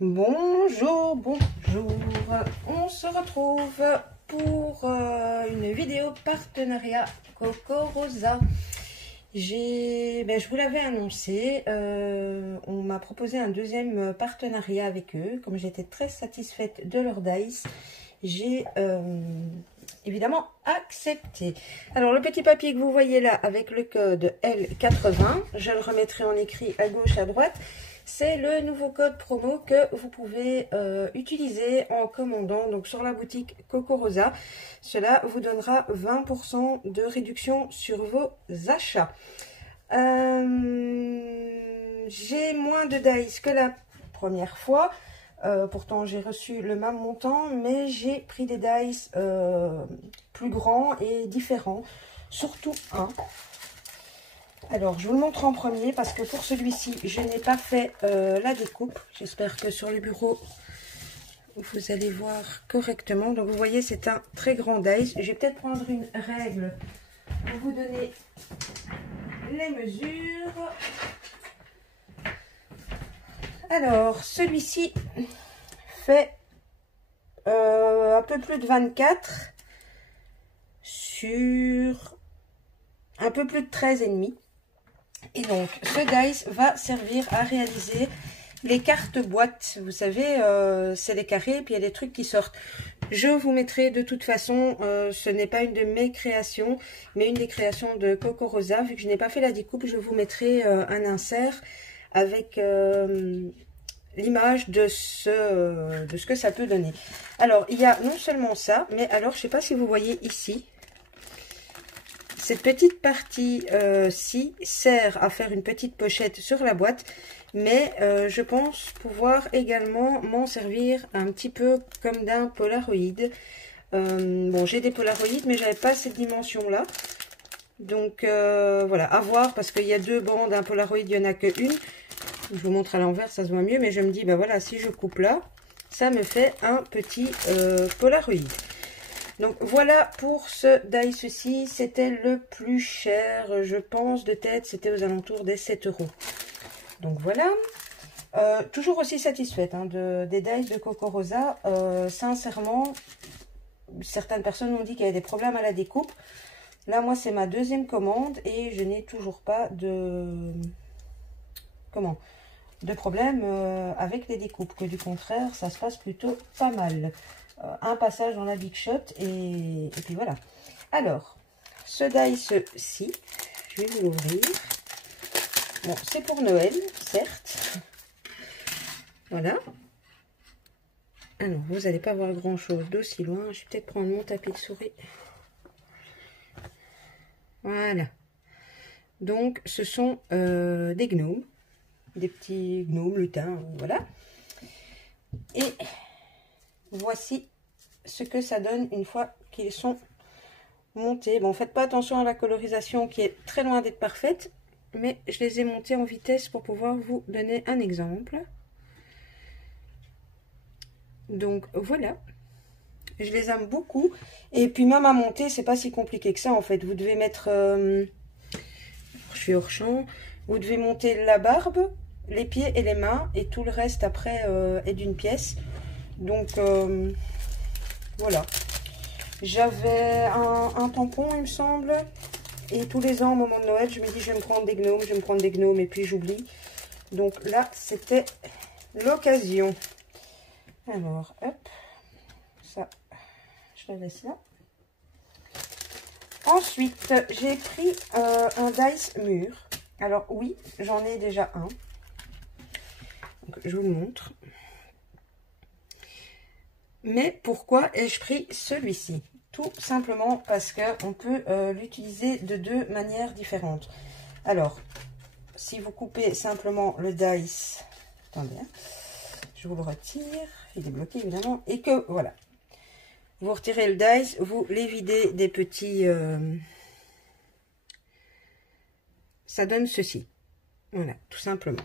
Bonjour, bonjour. On se retrouve pour une vidéo partenariat Coco Rosa. Je vous l'avais annoncé, on m'a proposé un deuxième partenariat avec eux. Comme j'étais très satisfaite de leur dice, j'ai évidemment accepté. Alors le petit papier que vous voyez là avec le code L80, je le remettrai en écrit à gauche, à droite. C'est le nouveau code promo que vous pouvez utiliser en commandant donc sur la boutique Coco Rosa. Cela vous donnera 20% de réduction sur vos achats. J'ai moins de dice que la première fois. Pourtant, j'ai reçu le même montant, mais j'ai pris des dice plus grands et différents. Surtout un. Alors, je vous le montre en premier parce que pour celui-ci, je n'ai pas fait la découpe. J'espère que sur le bureau, vous allez voir correctement. Donc, vous voyez, c'est un très grand dice. Je vais peut-être prendre une règle pour vous donner les mesures. Alors, celui-ci fait un peu plus de 24 sur un peu plus de 13,5. Et donc, ce dice va servir à réaliser les cartes boîtes. Vous savez, c'est les carrés, puis il y a des trucs qui sortent. Je vous mettrai de toute façon, ce n'est pas une de mes créations, mais une des créations de Coco Rosa. Vu que je n'ai pas fait la découpe, je vous mettrai un insert avec l'image de ce que ça peut donner. Alors, il y a non seulement ça, mais alors, je ne sais pas si vous voyez ici, cette petite partie-ci sert à faire une petite pochette sur la boîte, mais je pense pouvoir également m'en servir un petit peu comme d'un Polaroid. Bon, j'ai des Polaroids, mais j'avais pas cette dimension-là. Donc voilà, à voir, parce qu'il y a deux bandes, un Polaroid, il n'y en a qu'une. Je vous montre à l'envers, ça se voit mieux, mais je me dis, ben voilà, si je coupe là, ça me fait un petit Polaroid. Donc voilà pour ce dice-ci, c'était le plus cher, je pense, de tête, c'était aux alentours des 7 €. Donc voilà, toujours aussi satisfaite hein, des dice de Coco Rosa. Sincèrement, certaines personnes m'ont dit qu'il y avait des problèmes à la découpe. Là, moi, c'est ma deuxième commande et je n'ai toujours pas de problème avec les découpes, que du contraire, ça se passe plutôt pas mal. Un passage dans la Big Shot et puis voilà. Alors, ce dice-ci, je vais vous l'ouvrir. Bon, c'est pour Noël, certes. Voilà. Alors, vous n'allez pas voir grand-chose d'aussi loin. Je vais peut-être prendre mon tapis de souris. Voilà. Donc, ce sont des gnomes. Des petits gnomes lutins, voilà. Et voici ce que ça donne une fois qu'ils sont montés. Bon, faites pas attention à la colorisation qui est très loin d'être parfaite, mais je les ai montés en vitesse pour pouvoir vous donner un exemple. Donc voilà, je les aime beaucoup. Et puis même à monter, c'est pas si compliqué que ça en fait. Vous devez mettre, je suis hors champ, vous devez monter la barbe, les pieds et les mains, et tout le reste après est d'une pièce. Donc voilà, j'avais un tampon il me semble, et tous les ans au moment de Noël je me dis je vais me prendre des gnomes, je vais me prendre des gnomes, et puis j'oublie. Donc là c'était l'occasion. Alors hop, ça je la laisse là. Ensuite j'ai pris un dice mûr. Alors oui, j'en ai déjà un. Donc, je vous le montre. Mais pourquoi ai-je pris celui-ci? Tout simplement parce qu'on peut l'utiliser de deux manières différentes. Alors, si vous coupez simplement le dice, attendez, hein, je vous le retire, il est bloqué évidemment, et que voilà, vous retirez le dice, vous les videz des petits, ça donne ceci. Voilà, tout simplement.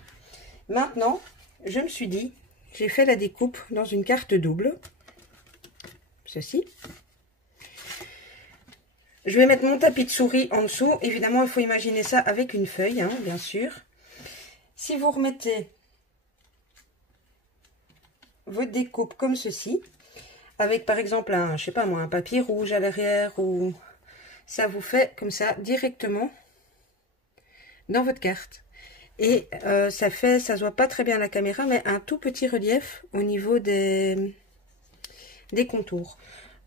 Maintenant, je me suis dit, j'ai fait la découpe dans une carte double. Ceci. Je vais mettre mon tapis de souris en dessous. Évidemment, il faut imaginer ça avec une feuille, hein, bien sûr. Si vous remettez votre découpe comme ceci, avec par exemple un, je sais pas moi, un papier rouge à l'arrière, ou ça vous fait comme ça directement dans votre carte. Et ça se voit pas très bien à la caméra, mais un tout petit relief au niveau des contours.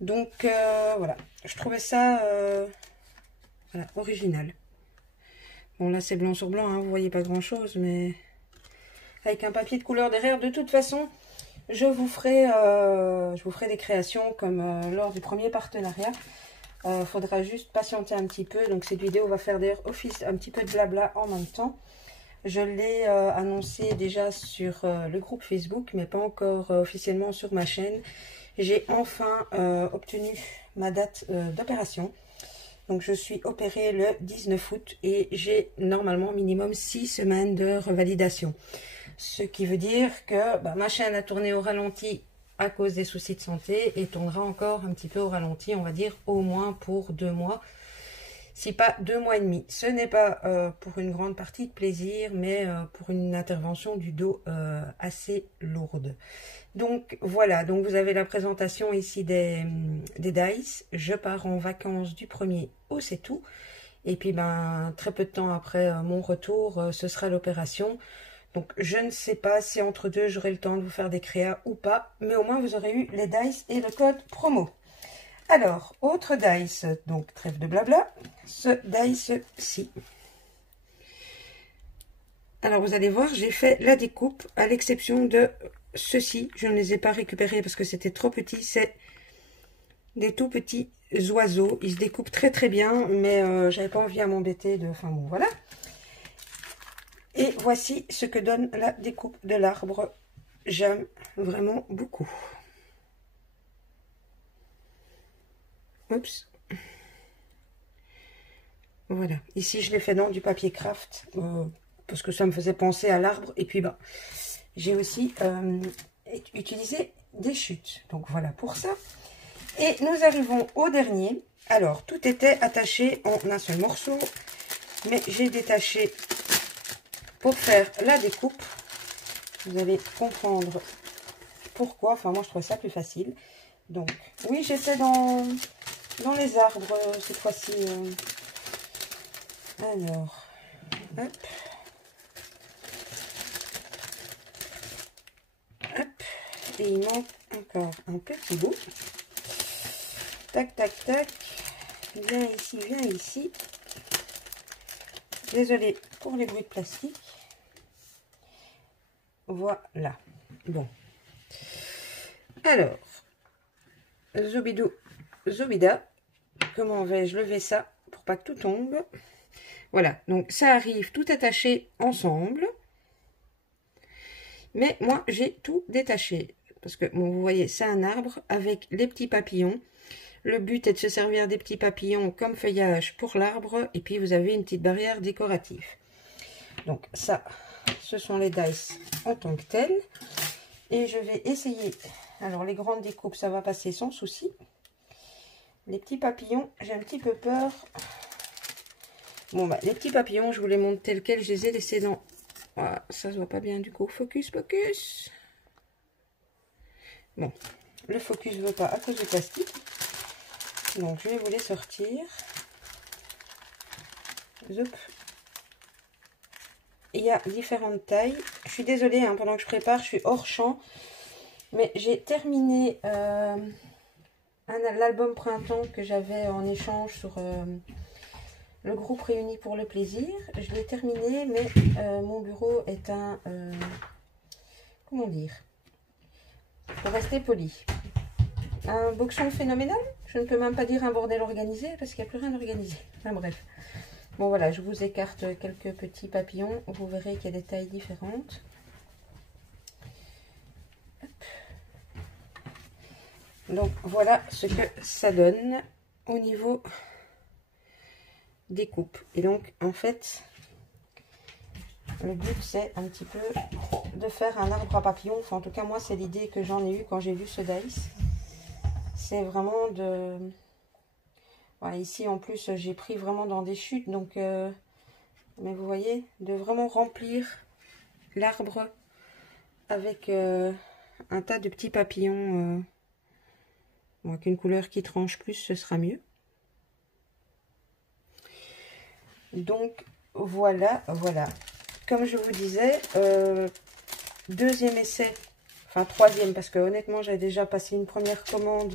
Donc voilà, je trouvais ça voilà, original. Bon là c'est blanc sur blanc, hein, vous voyez pas grand chose, mais avec un papier de couleur derrière. De toute façon, je vous ferai des créations comme lors du premier partenariat. Faudra juste patienter un petit peu. Donc cette vidéo va faire d'ailleurs office un petit peu de blabla en même temps. Je l'ai annoncé déjà sur le groupe Facebook, mais pas encore officiellement sur ma chaîne. J'ai enfin obtenu ma date d'opération. Donc je suis opérée le 19 août et j'ai normalement minimum 6 semaines de revalidation. Ce qui veut dire que ma chaîne a tourné au ralenti à cause des soucis de santé et tournera encore un petit peu au ralenti, on va dire au moins pour 2 mois. Si pas 2 mois et demi. Ce n'est pas pour une grande partie de plaisir, mais pour une intervention du dos assez lourde. Donc voilà, donc vous avez la présentation ici des dice. Je pars en vacances du 1er au c'est tout. Et puis très peu de temps après mon retour, ce sera l'opération. Donc je ne sais pas si entre deux j'aurai le temps de vous faire des créas ou pas, mais au moins vous aurez eu les dice et le code promo. Alors, autre dice, donc trêve de blabla, ce dice-ci. Alors, vous allez voir, j'ai fait la découpe, à l'exception de ceux-ci. Je ne les ai pas récupérés parce que c'était trop petit. C'est des tout petits oiseaux. Ils se découpent très très bien, mais j'avais pas envie à m'embêter de... Enfin bon, voilà. Et voici ce que donne la découpe de l'arbre. J'aime vraiment beaucoup. Oups. Voilà. Ici, je l'ai fait dans du papier craft. Parce que ça me faisait penser à l'arbre. Et puis, j'ai aussi utilisé des chutes. Donc, voilà pour ça. Et nous arrivons au dernier. Alors, tout était attaché en un seul morceau. Mais j'ai détaché pour faire la découpe. Vous allez comprendre pourquoi. Enfin, moi, je trouve ça plus facile. Donc, oui, j'étais dans les arbres cette fois-ci. Alors, hop. Hop. Et il manque encore un petit bout. Tac, tac, tac. Viens ici, viens ici. Désolée pour les bruits de plastique. Voilà. Bon. Alors, Zobidou, Zobida. Comment vais-je lever ça pour pas que tout tombe? Voilà, donc ça arrive tout attaché ensemble. Mais moi, j'ai tout détaché. Parce que, bon, vous voyez, c'est un arbre avec les petits papillons. Le but est de se servir des petits papillons comme feuillage pour l'arbre. Et puis, vous avez une petite barrière décorative. Donc, ça, ce sont les dice en tant que tels. Et je vais essayer. Alors, les grandes découpes, ça va passer sans souci. Les petits papillons, j'ai un petit peu peur. Bon, les petits papillons, je vous les montre tels quels. Je les ai laissés dans... Ah, ça se voit pas bien du coup. Focus, focus. Bon, le focus ne veut pas à cause du plastique. Donc, je vais vous les sortir. Zoup. Il y a différentes tailles. Je suis désolée, hein, pendant que je prépare, je suis hors champ. Mais j'ai terminé l'album printemps que j'avais en échange sur le groupe Réunis pour le plaisir. Je l'ai terminé, mais mon bureau est un... comment dire? Pour rester poli. Un boxon phénoménal. Je ne peux même pas dire un bordel organisé parce qu'il n'y a plus rien d'organisé. Enfin bref. Bon voilà, je vous écarte quelques petits papillons. Vous verrez qu'il y a des tailles différentes. Hop. Donc voilà ce que ça donne au niveau des coupes. Et donc en fait, le but c'est un petit peu de faire un arbre à papillons. Enfin en tout cas moi c'est l'idée que j'en ai eue quand j'ai vu ce dice. C'est vraiment de... Voilà, ici en plus j'ai pris vraiment dans des chutes. Donc mais vous voyez, de vraiment remplir l'arbre avec un tas de petits papillons. Bon, qu'une couleur qui tranche plus, ce sera mieux. Donc, voilà. Comme je vous disais, deuxième essai, enfin troisième, parce que honnêtement, j'ai déjà passé une première commande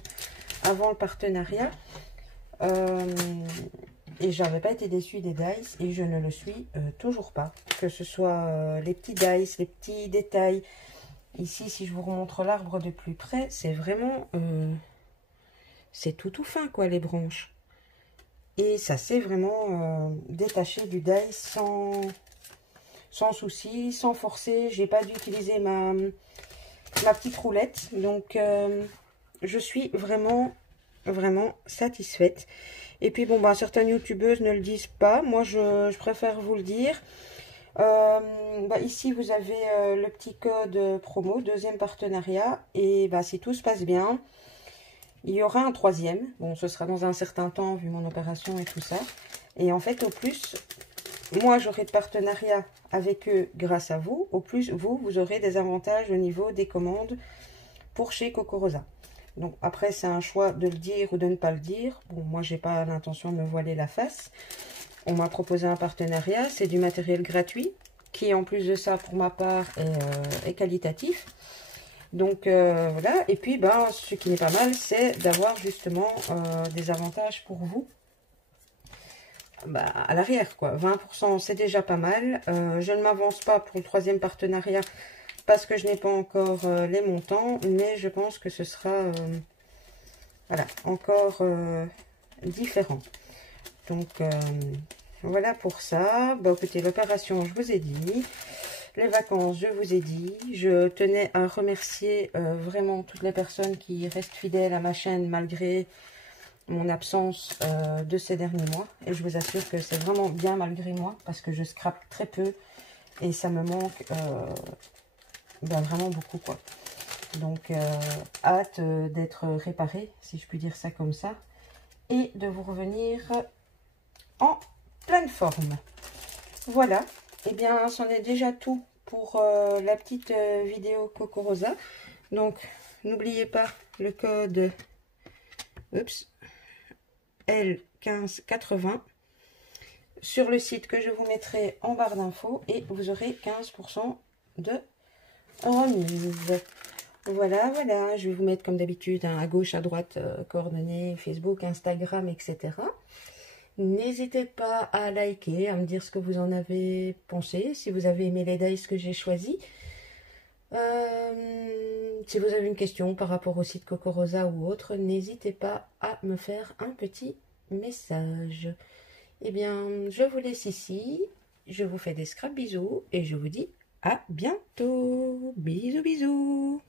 avant le partenariat. Et j'avais pas été déçue des dice, et je ne le suis toujours pas. Que ce soit les petits dice, les petits détails. Ici, si je vous remontre l'arbre de plus près, c'est vraiment... c'est tout fin, quoi, les branches. Et ça s'est vraiment détaché du dice sans souci, sans forcer. J'ai pas dû utiliser ma petite roulette. Donc, je suis vraiment satisfaite. Et puis, bon, bah, certaines youtubeuses ne le disent pas. Moi, je préfère vous le dire. Bah, ici, vous avez le petit code promo, deuxième partenariat. Et bah, si tout se passe bien, il y aura un troisième. Bon, ce sera dans un certain temps, vu mon opération et tout ça. Et en fait, au plus, moi, j'aurai de partenariat avec eux grâce à vous. Au plus, vous aurez des avantages au niveau des commandes pour chez Cocorosa. Donc, après, c'est un choix de le dire ou de ne pas le dire. Bon, moi, j'ai pas l'intention de me voiler la face. On m'a proposé un partenariat. C'est du matériel gratuit qui, en plus de ça, pour ma part, est qualitatif. Donc, voilà. Et puis, ben, ce qui n'est pas mal, c'est d'avoir justement des avantages pour vous. Bah, à l'arrière, quoi. 20%, c'est déjà pas mal. Je ne m'avance pas pour le troisième partenariat parce que je n'ai pas encore les montants, mais je pense que ce sera voilà, encore différent. Donc, voilà pour ça. Bah, écoutez, l'opération, je vous ai dit. Les vacances, je vous ai dit. Je tenais à remercier vraiment toutes les personnes qui restent fidèles à ma chaîne malgré mon absence de ces derniers mois. Et je vous assure que c'est vraiment bien malgré moi parce que je scrape très peu et ça me manque ben, vraiment beaucoup, quoi. Donc, hâte d'être réparée, si je puis dire ça comme ça, et de vous revenir en pleine forme. Voilà, et bien, c'en est déjà tout pour la petite vidéo Cocorosa. Donc, n'oubliez pas le code L1580 sur le site que je vous mettrai en barre d'infos et vous aurez 15% de remise. Voilà, je vais vous mettre comme d'habitude à gauche, à droite, coordonnées, Facebook, Instagram, etc. N'hésitez pas à liker, à me dire ce que vous en avez pensé, si vous avez aimé les dice que j'ai choisis. Si vous avez une question par rapport au site Cocorosa ou autre, n'hésitez pas à me faire un petit message. Eh bien, je vous laisse ici. Je vous fais des scraps bisous et je vous dis à bientôt. Bisous, bisous.